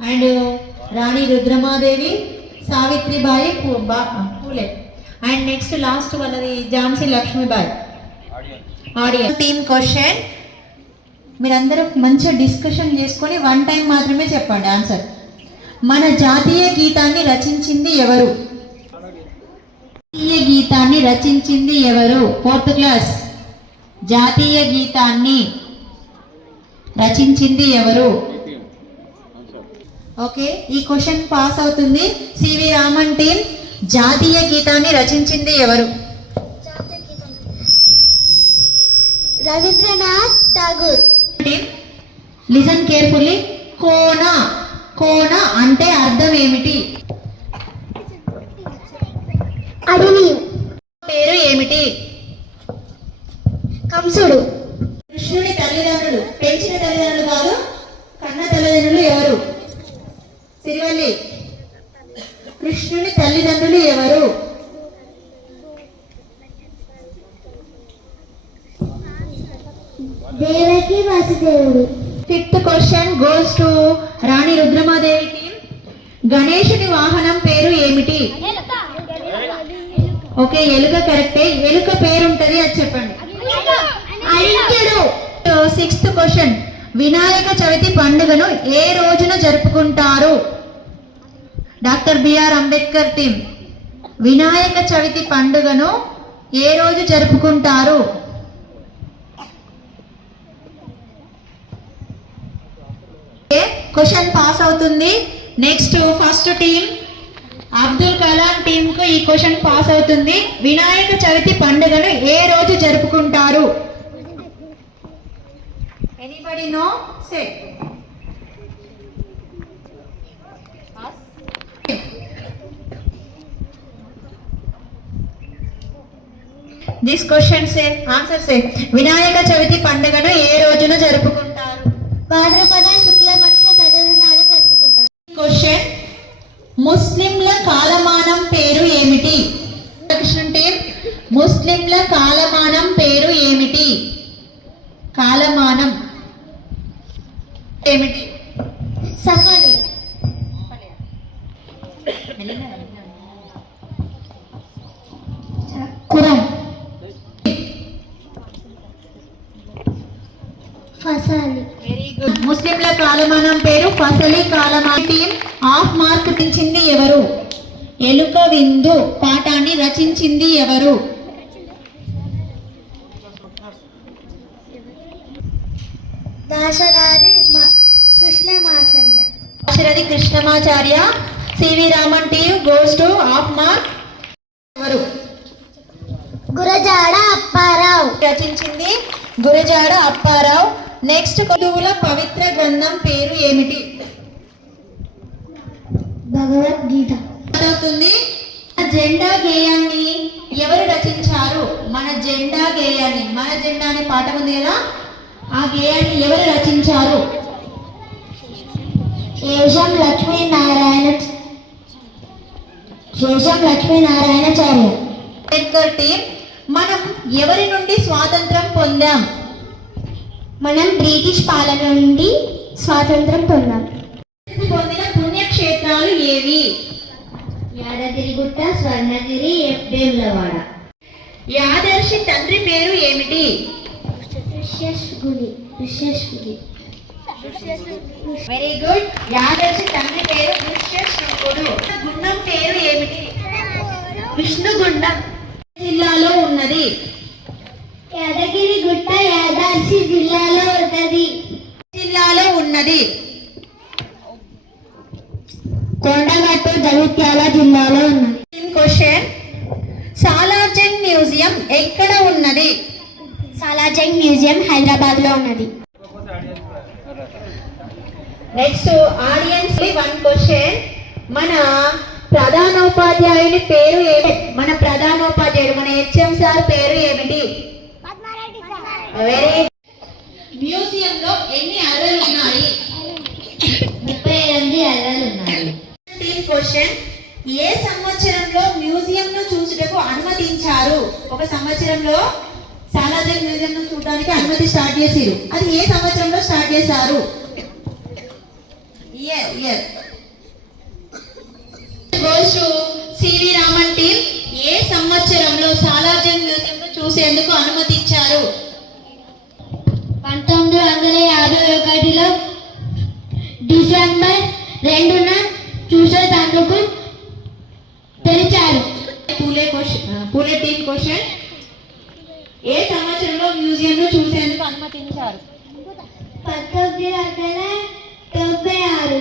And Rani Rudramadevi, Savitribai Phule, and next last వాళ్ళది Jhansi Lakshmibai. Audience team question, మీరందరూ మంచిగా డిస్కషన్ చేసుకొని 1 టైం మాత్రమే చెప్పండి ఆన్సర్. మన జాతీయ గీతాన్ని రచించింది ఎవరు? జాతీయ గీతాన్ని రచించింది ఎవరు? 4th class. జాతీయ గీతాన్ని రచించింది ఎవరు? ఓకే, ఈ క్వశ్చన్ పాస్ అవుతుంది. సివి రామన్ టీమ్, జాతీయ గీతాన్ని రచించింది ఎవరు? Rabindranath Tagore. Team listen carefully. కోన, కోన అంటే అర్థం ఏమిటి? అడవి. పేరు ఏమిటి? కంసుడు. కృష్ణుడి తల్లిదండ్రులు, పెంచిన తల్లిదండ్రులు కాదు, కన్న తల్లిదండ్రులు ఎవరు? సిరివల్లి, కృష్ణుని తల్లిదండ్రులు ఎవరు? దేవకి వాసుదేవుడు. 5th question goes to Rani Rudramadevi team. గణేశుని వాహనం పేరు ఏమిటి? ఓకే, ఎలుక కరెక్టే. ఎలుక పేరు ఉంటది, అది చెప్పండి. 6th క్వశ్చన్, వినాయక చవితి పండుగను ఏ రోజున జరుపుకుంటారు? Doctor B R Ambedkar team, Vinayaka Chavithi పండుగను ఏ రోజు జరుపుకుంటారు? క్వశ్చన్ పాస్ అవుతుంది. Next first team Abdul Kalam team కు ఈ క్వశ్చన్ పాస్ అవుతుంది. వినాయక చవితి పండుగను ఏ రోజు జరుపుకుంటారు? Anybody know? Say. This question say answer say. Vinayaka Chavithi పండుగను ఏ రోజున జరుపుకుంటారు? భాద్రపద శుక్ల పక్ష తదియ నాడు జరుపుకుంటారు. క్వశ్చన్, ముస్లింల కాలమానం పేరు ఏమిటి? కృష్ణ టీమ్, ముస్లింల కాలమానం పేరు ఏమిటి? కాలమానం ఏమిటి? సఫలి. ఖురాన్. ఫసాలి. Very good. ముస్లింల కాలమానం పేరు ఫసలి కాలమానం. టీమ్ హాఫ్ మార్క్ రచించింది ఎవరు? ఎలుక విందు పాఠాన్ని రచించింది ఎవరు? Dasaradhi Krishnamacharya. Dasarathi Krishnamacharya. C V Raman team goes to half mark. ఎవరు? గురజాడ అప్పారావు. రచించింది గురజాడ అప్పారావు. నెక్స్ట్, హిందువుల పవిత్ర గ్రంథం పేరు ఏమిటి? భగవద్గీత. అవుతుంది. జెండా గేయాన్ని ఎవరు రచించారు? మన జెండా గేయాన్ని, మన జెండా అనే పాఠం ఉంది కదా, ఆ గేయాన్ని ఎవరు రచించారు? శేషం లక్ష్మీనారాయణాచార్య. అంబేద్కర్ టీమ్, మనం ఎవరి నుండి స్వాతంత్రం పొందాం? మనం బ్రిటిష్ పాలన నుండి స్వాతంత్రం పొందాం. పొందిన పుణ్యక్షేత్రాలు ఏవి? యాదగిరిగుట్ట, స్వర్ణగిరి, వేములవాడ. యాదర్శి తండ్రి పేరు ఏమిటి? Very good. యాదర్శి తండ్రి పేరు ఋష్యశృంగుడు. గుండం పేరు ఏమిటి? విష్ణుగుండం. జిల్లాలో ఉన్నది. యాదగిరిగుట్ట యాదాద్రి జిల్లాలో ఉన్నది. కొండగట్టు జగిత్యాల జిల్లాలో ఉన్నది. క్వశ్చన్, సాలార్జంగ్ మ్యూజియం ఎక్కడ ఉన్నది? సాలార్జంగ్ మ్యూజియం హైదరాబాద్ లో ఉన్నది. నెక్స్ట్ ఆడియన్స్ 1 క్వశ్చన్, మన ప్రధానోపాధ్యాయుని పేరు ఏమిటి? మన ప్రధానోపాధ్యాయుడు, మన హెచ్ఎం సార్ పేరు ఏమిటి? వెరీ. మ్యూజియం లో ఎన్ని అరలు ఉన్నాయి? 38 అరలు ఉన్నాయి. క్వశ్చన్, ఏ సంవత్సరంలో మ్యూజియం ను చూసుటకు అనుమతించారు? ఒక సంవత్సరంలో సాలార్జంగ్ మ్యూజియం ను చూడడానికి అనుమతి స్టార్ట్ చేశారు. అది ఏ సంవత్సరంలో స్టార్ట్ చేశారు? Yes. Goes to C V Raman team. ఏ సంవత్సరంలో సాలార్జంగ్ మ్యూజియం చూసేందుకు అనుమతి ఇచ్చారు? 1951లో డిసెంబర్ 2న చూసేందుకు తెరిచారు. పూలే టీమ్ క్వశ్చన్. ఏ సంవత్సరంలో మ్యూజియం చూసేందుకు అనుమతించారు? 1996.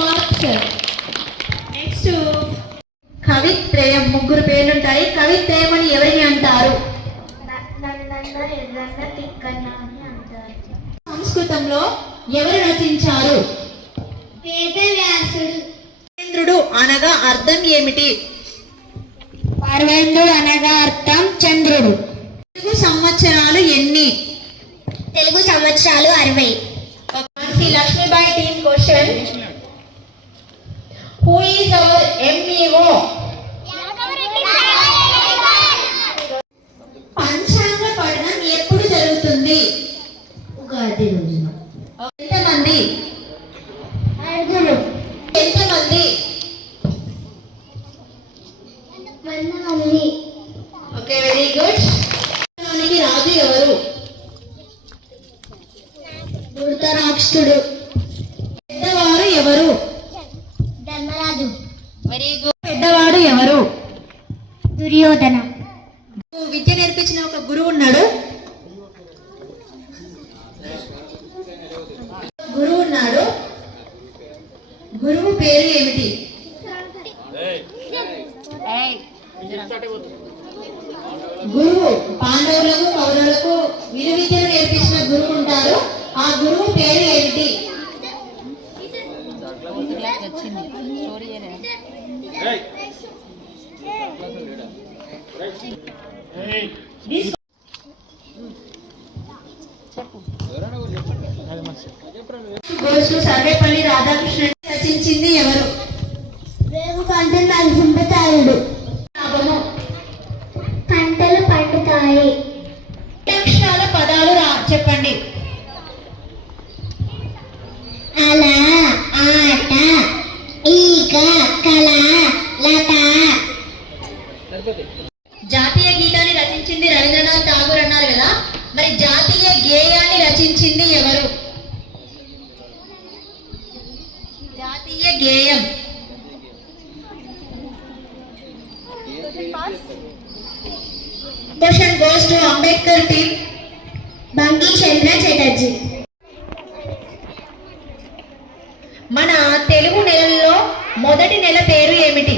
మార్క్స్. నెక్స్ట్ కవిత్రయం. ముగ్గురు పేర్లు ఉంటాయి. కవిత్రయం అని ఎవరిని అంటారు? నన్నన్న ఎర్రన్న తిక్కన్న అని అంటారు. సంస్కృతంలో ఎవరు రచించారు? వేదవ్యాసుడు. చంద్రుడు అనగా అర్థం ఏమిటి? పర్వేంద్రుడు అనగా అర్థం చంద్రుడు. తెలుగు సంవత్సరాలు ఎన్ని? తెలుగు సంవత్సరాలు 60. Lakshmibai team question. Who is our MEO? పంచాంగ పఠనం ఎప్పుడు జరుగుతుంది? ఉగాది రోజున. ఎంతమంది? 5. ఎంతమంది? 100 మంది. Okay, very good. రాజు ఎవరు? ధృతరాష్ట్రుడు. పెద్దవారు ఎవరు? ధర్మరాజు. Very good. పెద్దవాడు ఎవరు? దుర్యోధన. విద్య నేర్పించిన ఒక గురువు ఉన్నాడు. గురువు పేరు ఏమిటి? గురువు పాండవులకు కౌరవులకు విలువిద్యను నేర్పించిన గురువు ఉంటారు. ఆ గురువు పేరు ఏమిటి? సర్వేపల్లి రాధాకృష్ణ రచించింది ఎవరు? రేగుపంట నరసింహాచార్యుడు. పంటలు పండుతాయి. అక్షరాల పదాలు చెప్పండి. అల, ఆట, ఈక, కళ, లత. జాతీయ గీతాన్ని రచించింది రవీంద్రనాథ్ ఠాగూర్ అన్నారు కదా, మరి జాతీయ గేయాన్ని రచించింది ఎవరు? జాతీయ గేయం. Question goes to Ambedkar team. బంగి చంద్ర చటర్జీ. మన తెలుగు నెలల్లో మొదటి నెల పేరు ఏమిటి?